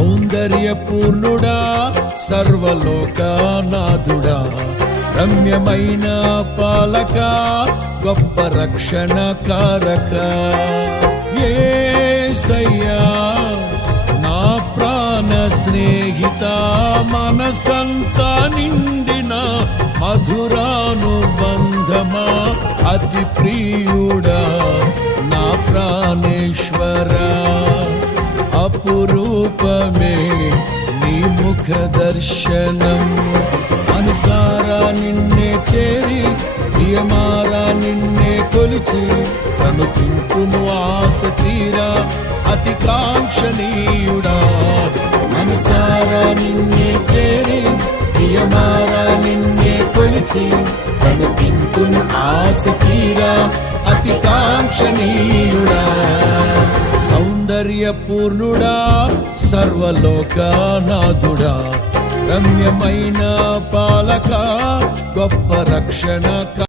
సౌందర్యపూర్ణుడా సర్వలోకనాథుడా రమ్యమైన పాలక గొప్ప రక్షణ కారక యేసయ్యా నా ప్రాణ స్నేహిత మనసంతా నిండిన మధురానుబంధమా అతి ప్రియుడా నా ప్రాణేశ్వరా అపురూపమే నీ ముఖ దర్శనం అనుసారా నిన్నే చేరి ప్రియమారా నిన్నే కొలిచి తను తింటును ఆశ తీరా అతి కాంక్షణీయుడా అనుసారా నిన్నే చేరి ప్రియమారా నిన్నే కొలిచి తను తింటును ఆశ తీరా అతి కాంక్షణీయుడా సౌందర్యపూర్ణుడా సర్వలోకనాథుడా రమ్యమైన పాలక గొప్ప రక్షణ